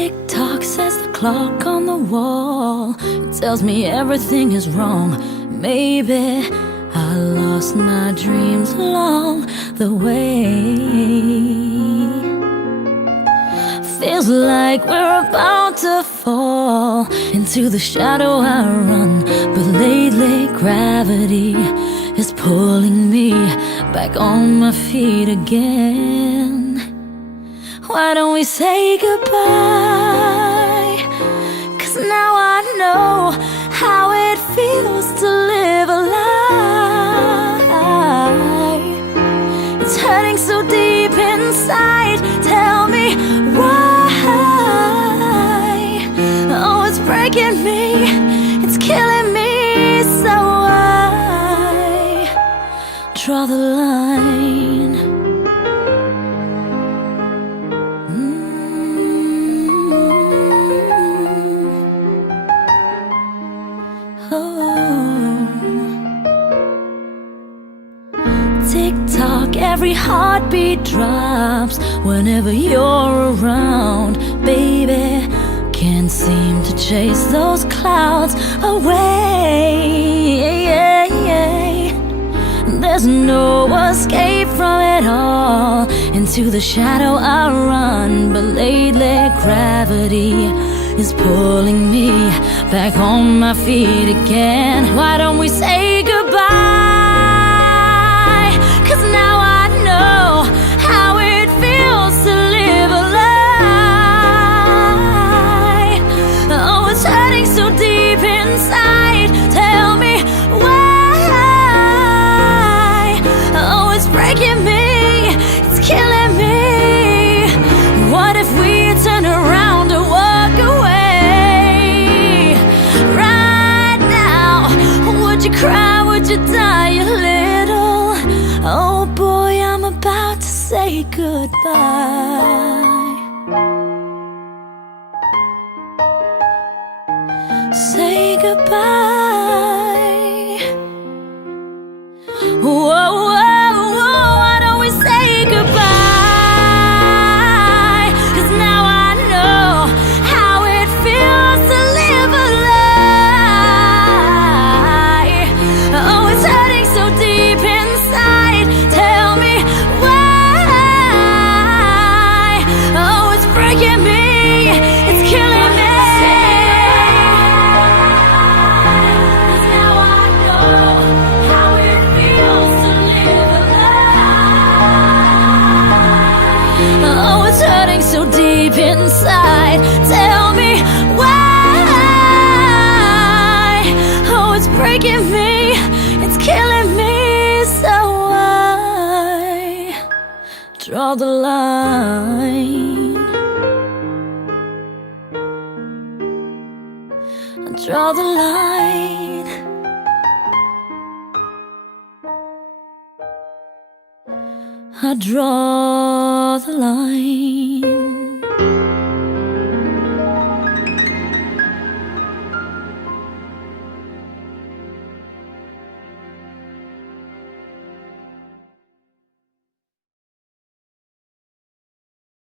Tick-tock says the clock on the wall. It tells me everything is wrong. Maybe I lost my dreams along the way. Feels like we're about to fall into the shadow I run, but lately gravity is pulling me back on my feet again. Why don't we say goodbye? 'Cause now I know how it feels to live a lie. It's hurting so deep inside. Tell me why. Oh, it's breaking me, it's killing me. So I draw the line. Tick-tock, every heartbeat drops whenever you're around. Baby, can't seem to chase those clouds away. There's no escape from it all. Into the shadow I run, but lately gravity is pulling me back on my feet again. Why don't we say goodbye? 'Cause now I know how it feels to live a lie. Oh, it's hurting so deep inside. Tell me why. Oh, it's breaking me, it's killing me. What if we turn around and walk away right now? Would you cry, would you die a little? Oh boy, I'm about to say goodbye. Say goodbye. Whoa, whoa, whoa, why don't we say goodbye? 'Cause now I know how it feels to live a lie. Oh, it's hurting so deep inside. Tell me why. Oh, it's breaking me, it's killing me. 'Cause now I know how it feels to live a lie. Oh, it's hurting so deep inside. Tell me why. Oh, it's breaking me, it's killing me. So I draw the line. I draw the line. I draw the line.